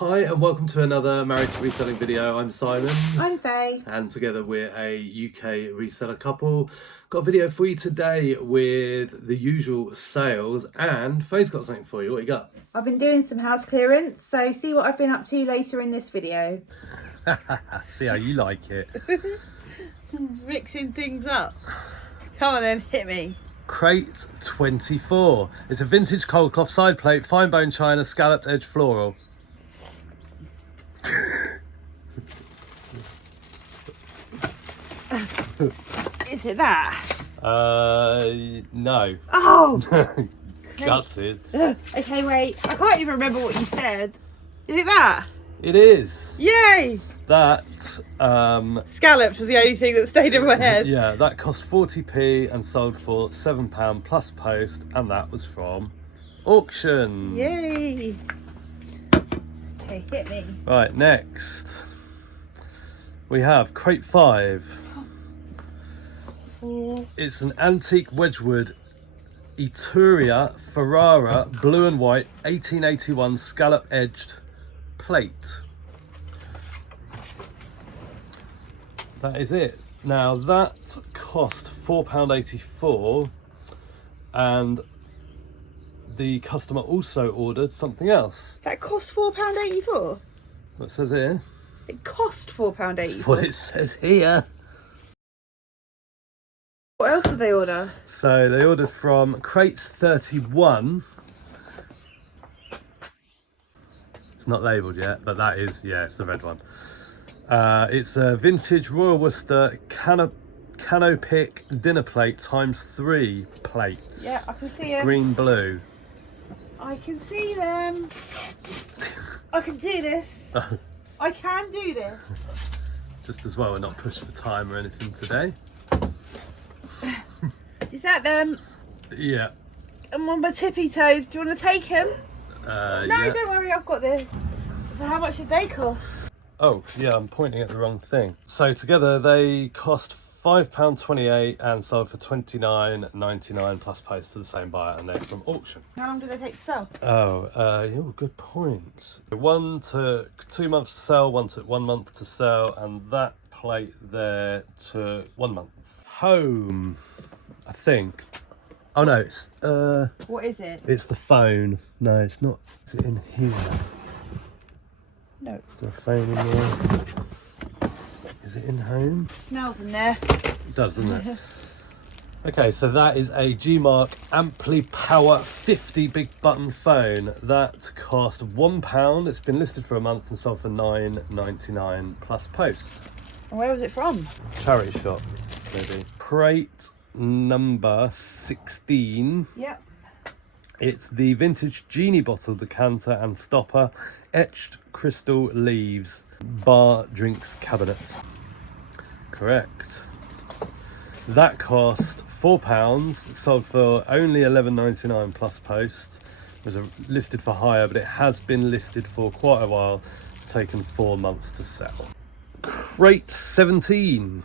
Hi and welcome to another Married to Reselling video. I'm Simon. I'm Faye. And together we're a UK reseller couple. Got a video for you today with the usual sales, and Faye's got something for you. What you got? I've been doing some house clearance, so see what I've been up to later in this video. See how you like it. Mixing things up. Come on then, hit me. Crate 24. It's a vintage cold cloth side plate, fine bone china, scalloped edge floral. Is it that? No. Oh! Gutted. Okay, wait. I can't even remember what you said. Is it that? It is. Yay! That, Scallops was the only thing that stayed in my head. yeah, that cost 40p and sold for £7 plus post, and that was from auction. Yay! Okay, hit me. Right, next we have crate 5. It's an antique Wedgwood Etruria Ferrara blue and white 1881 scallop edged plate. That is it. Now that cost £4.84, and the customer also ordered something else. That cost £4.84? What says here? It cost £4.84? What it says here. What else did they order? So they ordered from crates 31. It's not labelled yet, but that is, yeah, it's the red one. It's a vintage Royal Worcester Canopic dinner plate ×3 plates. Yeah, I can see them. Green blue. I can see them. I can do this. I can do this. Just as well we're not pushed for time or anything today. Is that them? Yeah. I'm on my tippy toes. Do you want to take them? No, yeah. don't worry, I've got this. So how much did they cost? Oh, yeah, I'm pointing at the wrong thing. So together they cost £5.28 and sold for £29.99 plus post to the same buyer, and they're from auction. How long do they take to sell? Oh, good point. One took 2 months to sell, one took 1 month to sell, and that plate there took 1 month. Home, I think. Oh no, it's What is it? it's the phone. No, it's not. Is it in here? No. Is there a phone in there? Is it in home? Smells in there. It does, doesn't it? Okay, so that is a G-Mark Ampli Power 50 big button phone. That cost £1. It's been listed for a month and sold for £9.99 plus post. And where was it from? Charity shop, maybe. Crate number 16. Yep. It's the vintage genie bottle decanter and stopper, etched crystal leaves, bar drinks cabinet. Correct. That cost £4, sold for only £11.99 plus post. It was listed for hire, but it has been listed for quite a while. It's taken 4 months to sell. Crate 17.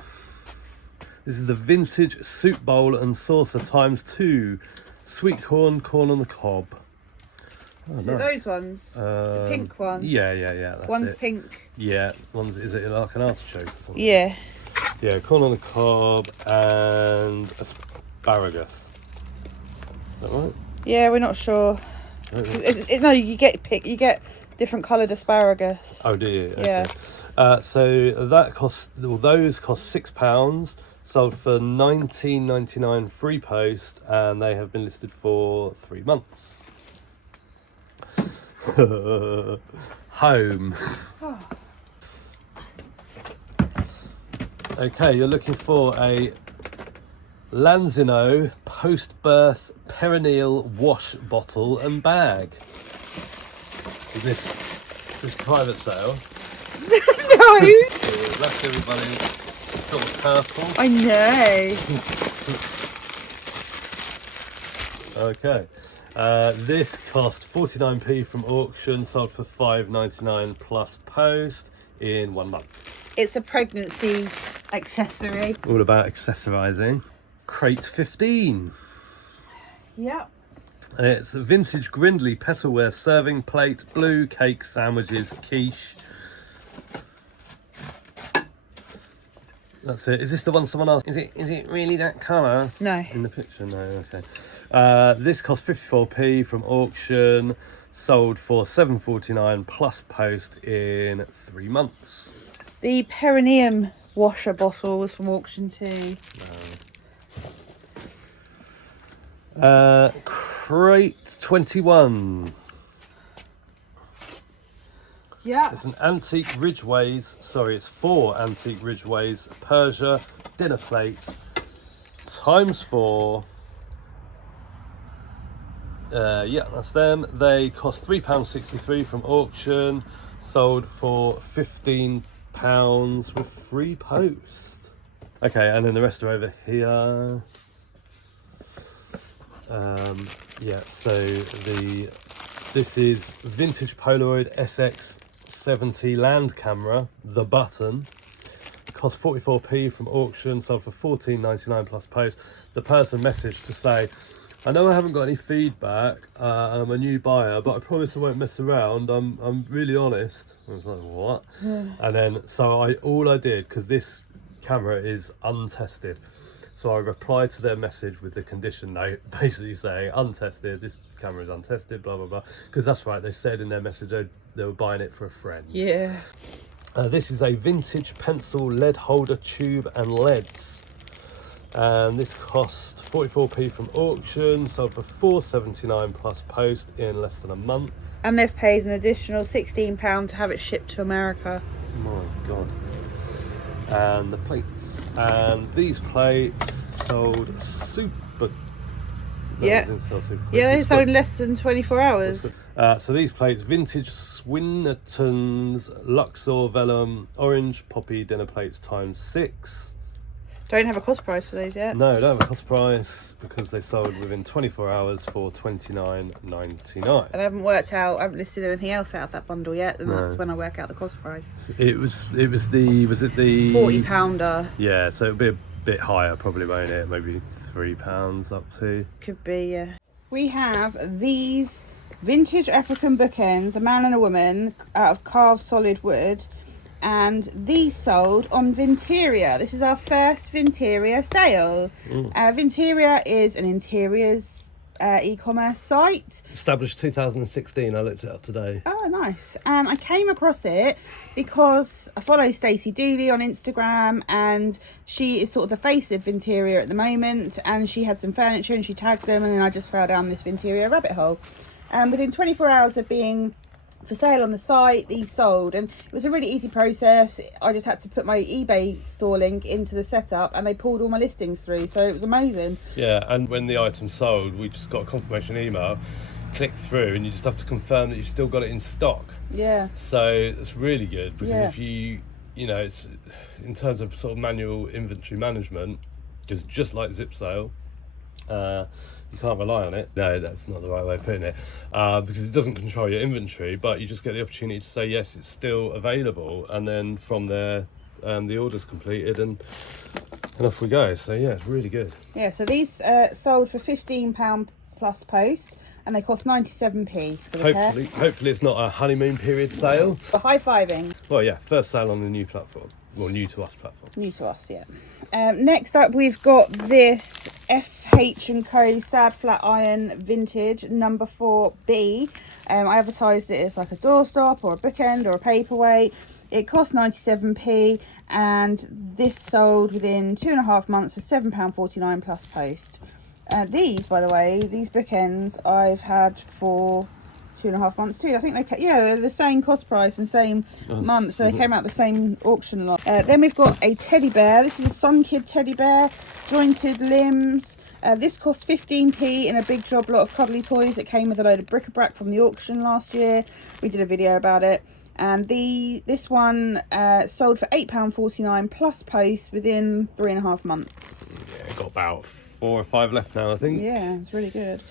This is the vintage soup bowl and saucer ×2, sweet corn on the cob. Oh, Is nice. it those ones? The pink one? Yeah, that's One's it. pink. Yeah, one's, is it like an artichoke or something? Yeah. Yeah, corn on the cob and asparagus. Is that right? Yeah, we're not sure. No, you get different coloured asparagus. Oh, do you? Yeah. Okay. So that cost, well, those cost £6, sold for £19.99 free post, and they have been listed for 3 months. Home. Okay, you're looking for a Lanzino post-birth perineal wash bottle and bag. Is this private sale? No! That's everybody sort of purple. I know. Okay. This cost 49p from auction, sold for £5.99 plus post in 1 month. It's a pregnancy accessory. All about accessorising. Crate 15. Yep. It's a vintage Grindley petalware serving plate, blue cake sandwiches, quiche. That's it. Is this the one someone asked? Is it really that colour? No. In the picture? No, okay. This cost 54p from auction, sold for £7.49 plus post in 3 months. The perineum washer bottle was from auction too. Crate 21. Yeah. It's an antique Ridgeways, sorry, it's 4 antique Ridgeways Persia dinner plates ×4. Yeah, that's them. They cost £3.63 from auction, sold for £15 with free post. Okay, and then the rest are over here. Yeah, so this is vintage Polaroid SX70 land camera, the button. Cost 44p from auction, sold for £14.99 plus post. The person messaged to say, I know I haven't got any feedback, I'm a new buyer, but I promise I won't mess around. I'm really honest. I was like, what? Yeah. And then so all I did, because this camera is untested, so I replied to their message with the condition note, basically saying untested, this camera is untested, blah blah blah, because that's right, they said in their message they were buying it for a friend. Yeah. This is a vintage pencil lead holder tube and leads, and this cost 44p from auction, sold for £4.79 plus post in less than a month. And they've paid an additional £16 to have it shipped to America. My God. And the plates, and these plates sold super. Yeah. They didn't sell super quick. Yeah, they sold in less than 24 hours. So these plates, vintage Swinnerton's Luxor Vellum Orange Poppy dinner plates × 6. Don't have a cost price for those yet. No, don't have a cost price because they sold within 24 hours for £29.99. And I haven't listed anything else out of that bundle yet, and that's when I work out the cost price. Was it the £40? Yeah, so it'll be a bit higher probably, won't it? Maybe £3 up to. Could be, yeah. We have these vintage African bookends, a man and a woman, out of carved solid wood. And these sold on Vinteria. This is our first Vinteria sale. Vinteria is an interiors e-commerce site. Established 2016, I looked it up today. Oh, nice. And I came across it because I follow Stacey Dooley on Instagram, and she is sort of the face of Vinteria at the moment, and she had some furniture and she tagged them, and then I just fell down this Vinteria rabbit hole. And within 24 hours of being for sale on the site, these sold, and it was a really easy process. I just had to put my eBay store link into the setup and they pulled all my listings through, so it was amazing. Yeah, and when the item sold, we just got a confirmation email, click through, and you just have to confirm that you've still got it in stock. Yeah, so it's really good because if you know, it's in terms of sort of manual inventory management, because just like zip sale, you can't rely on it. No, that's not the right way of putting it, because it doesn't control your inventory, but you just get the opportunity to say yes, it's still available, and then from there the order's completed and off we go. So yeah, it's really good. Yeah, so these sold for £15 plus post, and they cost 97p for the pair. Hopefully it's not a honeymoon period sale. For high-fiving. Well, yeah, first sale on the new platform. Well, new to us platform. New to us, yeah. Next up, we've got this FH&Co Sad Flat Iron Vintage number 4B. I advertised it as like a doorstop or a bookend or a paperweight. It cost 97p, and this sold within 2.5 months for £7.49 plus post. These, by the way, these bookends I've had for 2.5 months too. I think they're the same cost price and same month, so they came out the same auction lot. Then we've got a teddy bear. This is a Sun Kid teddy bear, jointed limbs. This cost 15p in a big job lot of cuddly toys that came with a load of bric-a-brac from the auction last year. We did a video about it. And this one sold for £8.49 plus post within 3.5 months. Yeah, got about 4 or 5 left now, I think. Yeah, it's really good.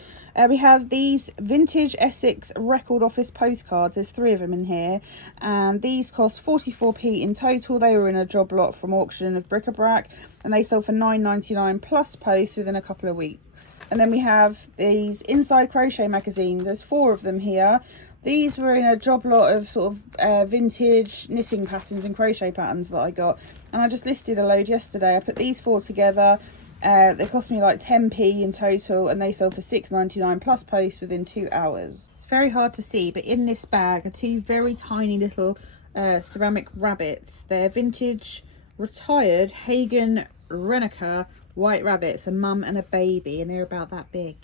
We have these vintage Essex record office postcards. There's 3 of them in here, and these cost 44p in total. They were in a job lot from auction of bric-a-brac, and they sold for £9.99 plus post within a couple of weeks. And then we have these Inside Crochet magazines. There's 4 of them here. These were in a job lot of sort of vintage knitting patterns and crochet patterns that I got, and I just listed a load yesterday. I put these 4 together. They cost me like 10p in total, and they sold for £6.99 plus post within 2 hours. It's very hard to see, but in this bag are 2 very tiny little ceramic rabbits. They're vintage retired Hagen Renica white rabbits, a mum and a baby, and they're about that big.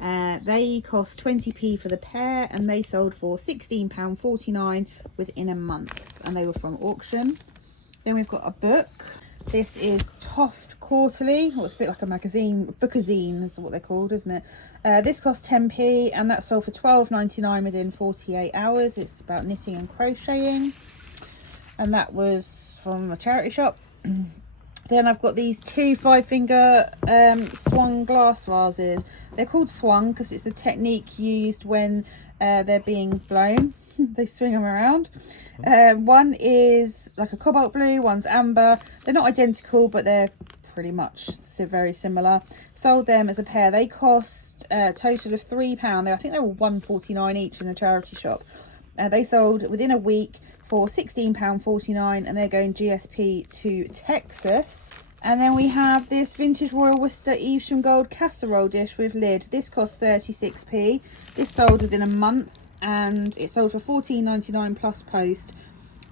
They cost 20p for the pair, and they sold for £16.49 within a month, and they were from auction. Then we've got a book. This is Toft Quarterly, or it's a bit like a magazine, bookazine is what they're called, isn't it? This cost 10p, and that sold for £12.99 within 48 hours. It's about knitting and crocheting, and that was from a charity shop. Then I've got these 2 5-finger swung glass vases. They're called swung because it's the technique used when they're being blown. They swing them around. One is like a cobalt blue, one's amber. They're not identical, but they're pretty much very similar. Sold them as a pair. They cost a total of £3. I think they were £1.49 each in the charity shop. They sold within a week for £16.49, and they're going GSP to Texas. And then we have this vintage Royal Worcester Evesham Gold casserole dish with lid. This costs 36p. This sold within a month, and it sold for £14.99 plus post.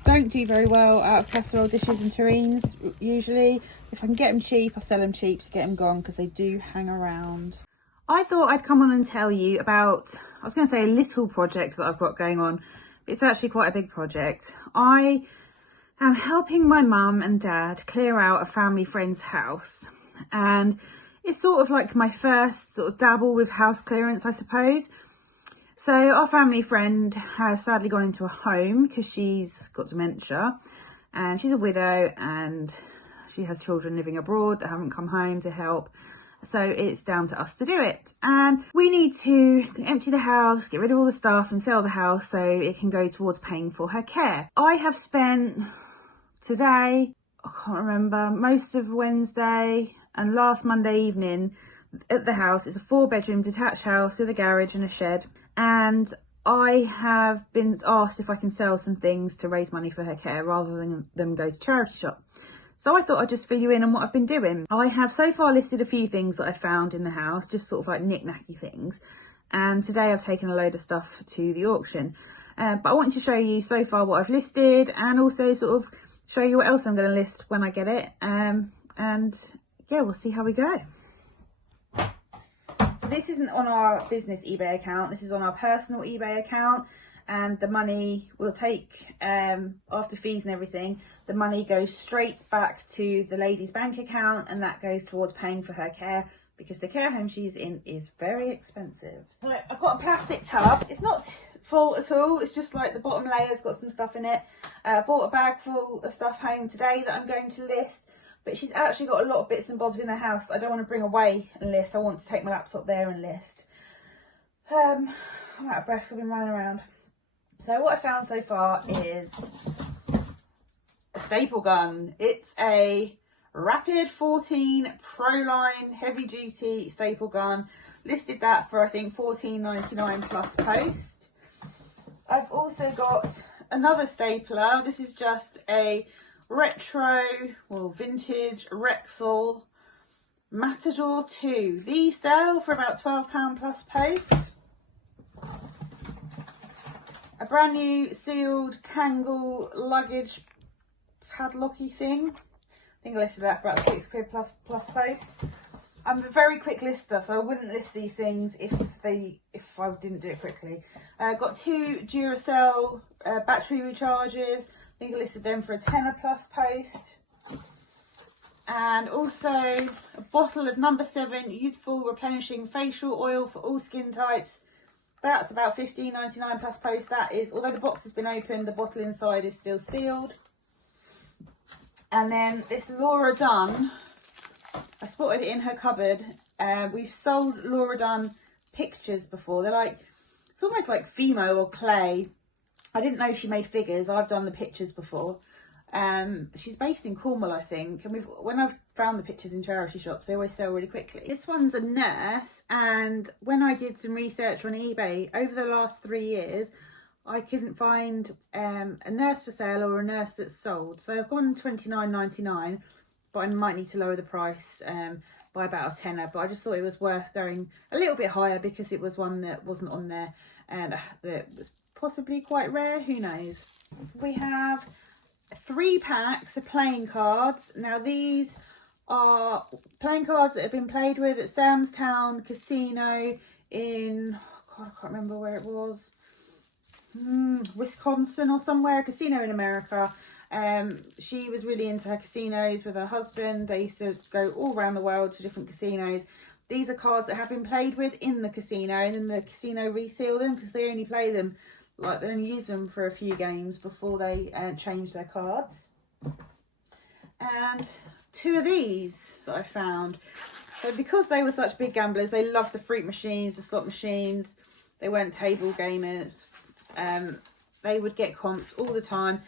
Don't do very well out of casserole dishes and tureens usually. If I can get them cheap, I sell them cheap to get them gone, because they do hang around. I thought I'd come on and tell you about, I was going to say a little project that I've got going on. It's actually quite a big project. I am helping my mum and dad clear out a family friend's house, and it's sort of like my first sort of dabble with house clearance, I suppose. So our family friend has sadly gone into a home because she's got dementia, and she's a widow, and she has children living abroad that haven't come home to help. So it's down to us to do it, and we need to empty the house, get rid of all the stuff and sell the house so it can go towards paying for her care. I have spent today, I can't remember, most of Wednesday and last Monday evening at the house. It's a 4-bedroom detached house with a garage and a shed, and I have been asked if I can sell some things to raise money for her care rather than them go to charity shop. So I thought I'd just fill you in on what I've been doing. I have so far listed a few things that I found in the house, just sort of like knick-knacky things. And today I've taken a load of stuff to the auction. But I wanted to show you so far what I've listed, and also sort of show you what else I'm going to list when I get it. And yeah, we'll see how we go. So this isn't on our business eBay account. This is on our personal eBay account. And the money will take, after fees and everything, the money goes straight back to the lady's bank account, and that goes towards paying for her care, because the care home she's in is very expensive. So I've got a plastic tub. It's not full at all. It's just like the bottom layer's got some stuff in it. I bought a bag full of stuff home today that I'm going to list, but she's actually got a lot of bits and bobs in her house I don't want to bring away and list. I want to take my laptop there and list. I'm out of breath because I've been running around. So what I found so far is a staple gun. It's a Rapid 14 Proline heavy duty staple gun. Listed that for I think £14.99 plus post. I've also got another stapler. This is just a retro, well, vintage Rexall Matador 2. These sell for about £12 plus post. A brand new sealed Kangol luggage padlocky thing. I think I listed that for about £6 plus post. I'm a very quick lister, so I wouldn't list these things if I didn't do it quickly. Got 2 Duracell battery rechargers. I think I listed them for a £10 plus post. And also a bottle of number 7 youthful replenishing facial oil for all skin types. That's about £15.99 plus post. That is, although the box has been opened, the bottle inside is still sealed. And then this Laura Dunn, I spotted it in her cupboard. We've sold Laura Dunn pictures before. They're like, it's almost like Fimo or clay. I didn't know she made figures. I've done the pictures before. She's based in Cornwall, I think, and when I've found the pictures in charity shops, they always sell really quickly. This one's a nurse, and when I did some research on eBay over the last 3 years, I couldn't find a nurse for sale or a nurse that's sold. So I've gone £29.99, but I might need to lower the price by about a tenner. But I just thought it was worth going a little bit higher because it was one that wasn't on there and that was possibly quite rare. Who knows? We have 3 packs of playing cards. Now these are playing cards that have been played with at Sam's Town Casino in, God, I can't remember where it was, Wisconsin or somewhere, a casino in America. She was really into her casinos with her husband. They used to go all around the world to different casinos. These are cards that have been played with in the casino, and then the casino reseal them because they only play them, like they only use them for a few games before they change their cards. And 2 of these that I found. So because they were such big gamblers, they loved the fruit machines, the slot machines. They weren't table gamers. They would get comps all the time.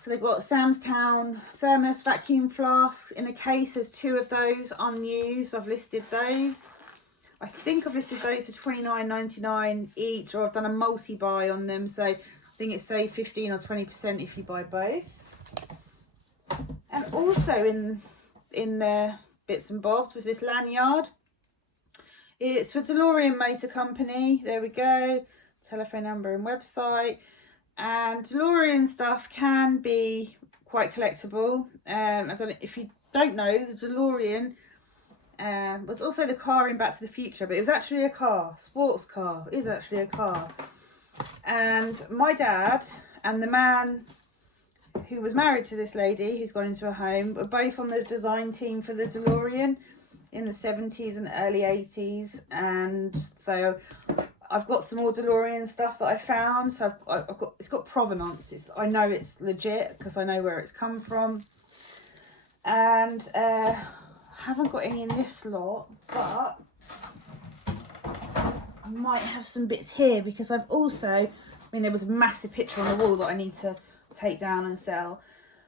So they've got Sam's Town thermos vacuum flasks in a case. There's 2 of those unused. I've listed those. I think I've listed those for £29.99 each, or I've done a multi-buy on them. So I think it's say 15 or 20% if you buy both. And also in their bits and bobs was this lanyard. It's for DeLorean Motor Company. There we go. Telephone number and website. And DeLorean stuff can be quite collectible. I don't know if you don't know, the DeLorean was also the car in Back to the Future, but it was actually a car, sports car. It is actually a car. And my dad and the man who was married to this lady who's gone into a home were both on the design team for the DeLorean in the 70s and early 80s. And so I've got some more DeLorean stuff that I found. So it's got provenance. I know it's legit because I know where it's come from. And I haven't got any in this lot, but I might have some bits here because I've also, I mean, there was a massive picture on the wall that I need to take down and sell.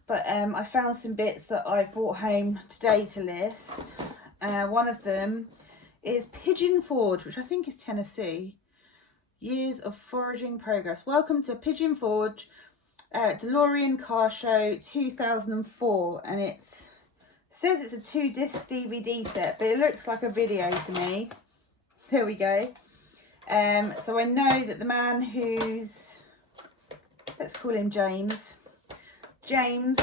But I found some bits that I've brought home today to list. One of them is Pigeon Forge, which I think is Tennessee. Years of foraging progress. Welcome to Pigeon Forge DeLorean Car Show 2004, and it says it's a 2-disc DVD set, but it looks like a video to me. There we go. So I know that the man who's, let's call him James, who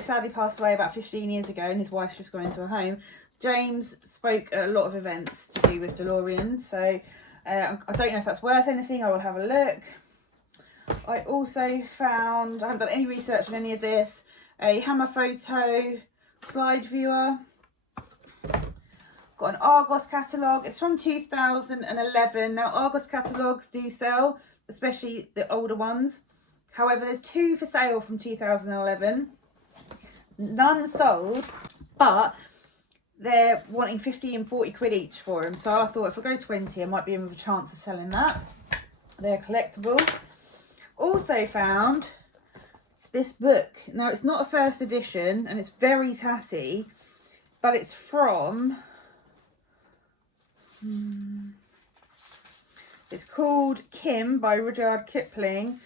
sadly passed away about 15 years ago, and his wife's just gone into a home. James spoke at a lot of events to do with DeLorean, so I don't know if that's worth anything. I will have a look. I also found, I haven't done any research on any of this, a Hammer Photo slide viewer. Got an Argos catalogue. It's from 2011. Now Argos catalogues do sell, especially the older ones. However, there's 2 for sale from 2011. None sold, but they're wanting 50 and 40 quid each for them. So I thought if I go 20, I might be in with a chance of selling that. They're collectible. Also found this book. Now it's not a first edition and it's very tatty, but it's from, it's called Kim by Rudyard Kipling,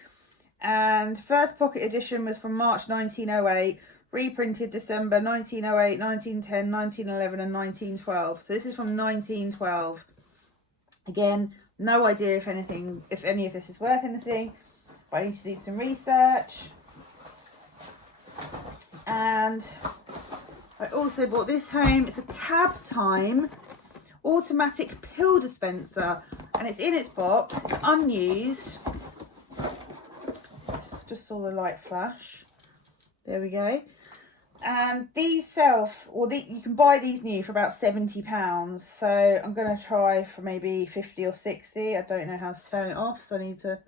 and first pocket edition was from March 1908. Reprinted December 1908, 1910, 1911 and 1912. So this is from 1912. Again, no idea if any of this is worth anything, but I need to do some research. And I also bought this home. It's a Tab Time automatic pill dispenser, and it's in its box. It's unused. Just saw the light flash. There we go. And these sell, you can buy these new for about £70. So I'm going to try for maybe 50 or 60. I don't know how to turn it off, so I need to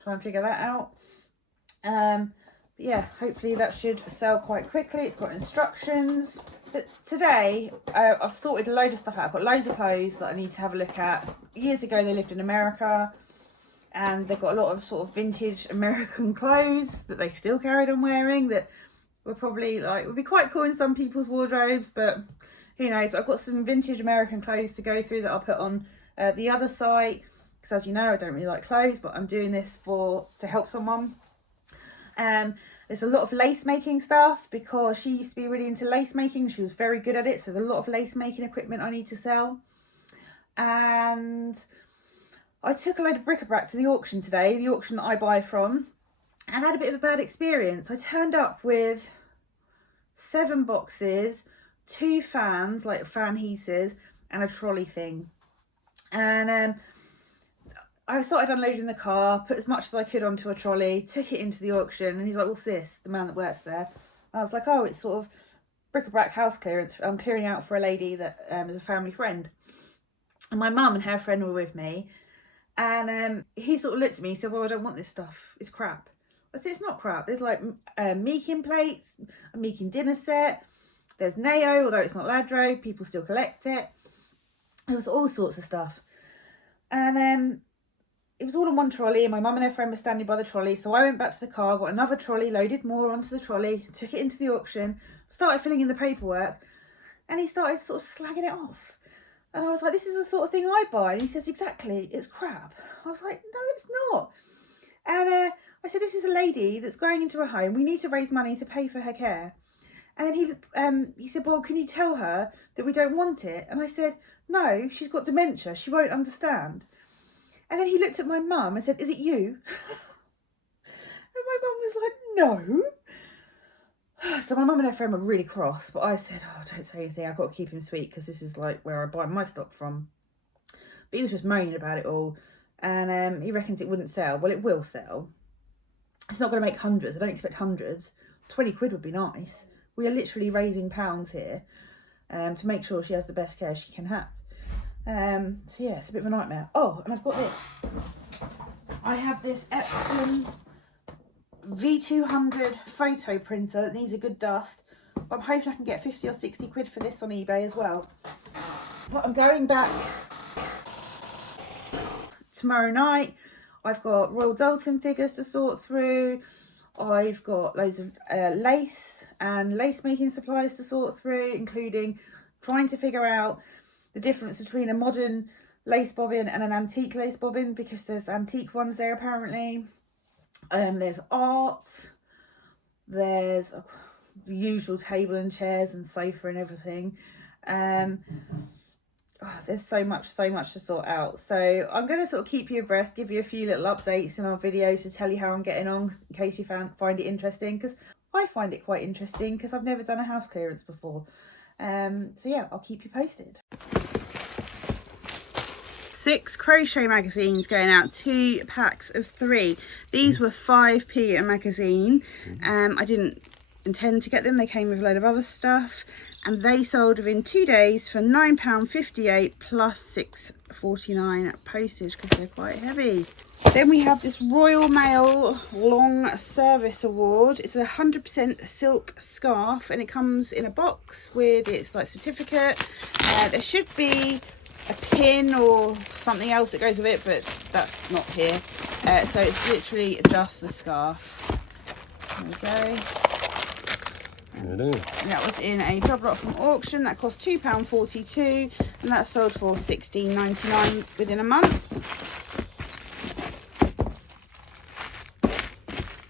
try and figure that out. But yeah, hopefully that should sell quite quickly. It's got instructions. But today, I've sorted a load of stuff out. I've got loads of clothes that I need to have a look at. Years ago, they lived in America, and they've got a lot of sort of vintage American clothes that they still carried on wearing that were probably like, would be quite cool in some people's wardrobes, but who knows. But I've got some vintage American clothes to go through that I'll put on the other site, because as you know, I don't really like clothes, but I'm doing this to help someone. There's a lot of lace making stuff because she used to be really into lace making. She was very good at it. So there's a lot of lace making equipment I need to sell. And I took a load of bric-a-brac to the auction today, the auction that I buy from, and had a bit of a bad experience. I turned up with 7 boxes, 2 fans, like fan heaters, and a trolley thing. And I started unloading the car, put as much as I could onto a trolley, took it into the auction, and he's like, what's this? The man that works there. And I was like, oh, it's sort of bric-a-brac house clearance. I'm clearing out for a lady that is a family friend. And my mum and her friend were with me. And he sort of looked at me and said, well, I don't want this stuff. It's crap. I said, it's not crap. There's like meeking plates, a meeking dinner set. There's Neo, although it's not Ladro. People still collect it. There was all sorts of stuff. And it was all on one trolley, and my mum and her friend were standing by the trolley. So I went back to the car, got another trolley, loaded more onto the trolley, took it into the auction, started filling in the paperwork, and he started sort of slagging it off. And I was like, this is the sort of thing I buy. And he says, exactly, it's crap. I was like, no, it's not. And I said, this is a lady that's going into a home. We need to raise money to pay for her care. And he said, well, can you tell her that we don't want it? And I said, no, she's got dementia. She won't understand. And then he looked at my mum and said, is it you? And my mum was like, no. So my mum and her friend were really cross, but I said, oh, don't say anything. I've got to keep him sweet because this is like where I buy my stock from. But he was just moaning about it all. And he reckons it wouldn't sell. Well, it will sell. It's not going to make hundreds. I don't expect hundreds. 20 quid would be nice. We are literally raising pounds here to make sure she has the best care she can have. So yeah, it's a bit of a nightmare. Oh, and I've got this. I have this Epson V200 photo printer that needs a good dust. But I'm hoping I can get 50 or 60 quid for this on eBay as well. But I'm going back tomorrow night. I've got Royal Dalton figures to sort through. I've got loads of lace and lace making supplies to sort through, including trying to figure out the difference between a modern lace bobbin and an antique lace bobbin, because there's antique ones there apparently. There's art, there's the usual table and chairs and sofa and everything. There's so much to sort out. So I'm going to sort of keep you abreast, give you a few little updates in our videos to tell you how I'm getting on, in case you find it interesting, because I find it quite interesting because I've never done a house clearance before. So yeah, I'll keep you posted. 6 crochet magazines going out, 2 packs of 3. These were 5p a magazine. I didn't intend to get them. They came with a load of other stuff, and they sold within 2 days for £9.58 plus £6.49 postage because they're quite heavy. Then we have this Royal Mail Long Service Award. It's a 100% silk scarf, and it comes in a box with its like certificate. There should be a pin or something else that goes with it, but that's not here. So it's literally just the scarf. There we go. That was in a job lot from auction. That cost £2.42, and that sold for £16.99 within a month.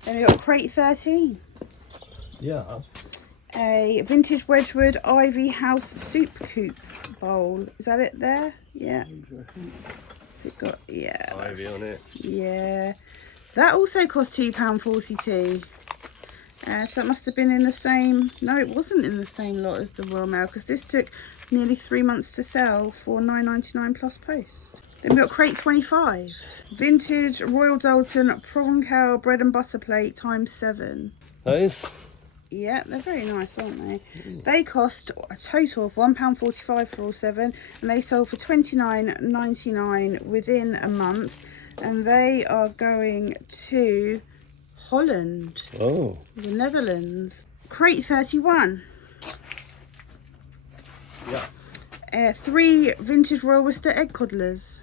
Then we got crate 13. Yeah. A vintage Wedgwood Ivy House soup coupe bowl. Is that it there? Yeah. Has it got, yeah. Ivy on it. Yeah. That also cost £2.42. So it must have been in the same, no, it wasn't in the same lot as the Royal Mail, because this took nearly 3 months to sell for £9.99 plus post. Then we've got crate 25. Vintage Royal Dalton Provencal bread and butter plate ×7. Those? Yeah, they're very nice, aren't they? They cost a total of £1.45 for all 7, and they sold for £29.99 within a month. And they are going to Holland. Oh. The Netherlands. Crate 31. Yeah. 3 vintage Royal Worcester egg coddlers.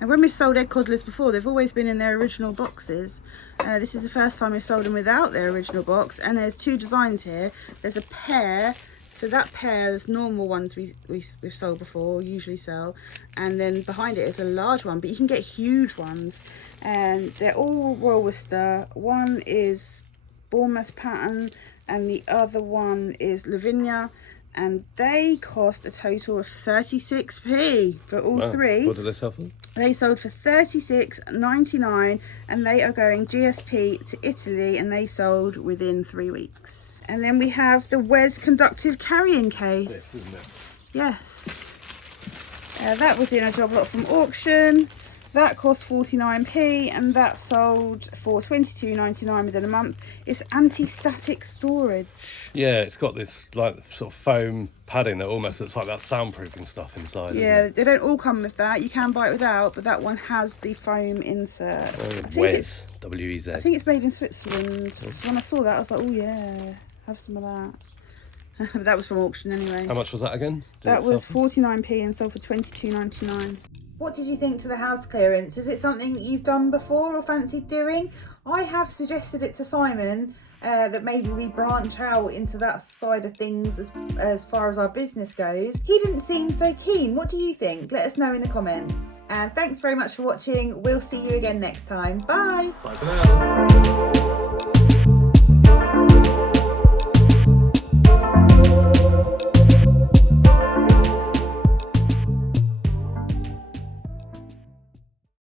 And when we've sold egg coddlers before, they've always been in their original boxes. This is the first time we've sold them without their original box. And there's 2 designs here. There's a pair. So that pair, there's normal ones we've sold before, usually sell. And then behind it is a large one. But you can get huge ones. And they're all Royal Worcester. One is Bournemouth pattern. And the other one is Lavinia. And they cost a total of 36p for all 3. What did they sell for? They sold for £36.99, and they are going GSP to Italy, and they sold within 3 weeks. And then we have the Wes conductive carrying case. This, isn't it? Yes. That was in a job lot from auction. That cost 49p, and that sold for £22.99 within a month. It's anti-static storage. Yeah, it's got this like sort of foam padding that almost looks like that soundproofing stuff inside. Yeah, they don't all come with that. You can buy it without, but that one has the foam insert. Wes, W-E-Z. I think it's made in Switzerland. So when I saw that, I was like, oh yeah, have some of that. But that was from auction anyway. How much was that again? That was 49p and sold for £22.99. What did you think to the house clearance? Is it something that you've done before or fancied doing? I have suggested it to Simon that maybe we branch out into that side of things as far as our business goes. He didn't seem so keen. What do you think? Let us know in the comments. And thanks very much for watching. We'll see you again next time. Bye. Bye for now.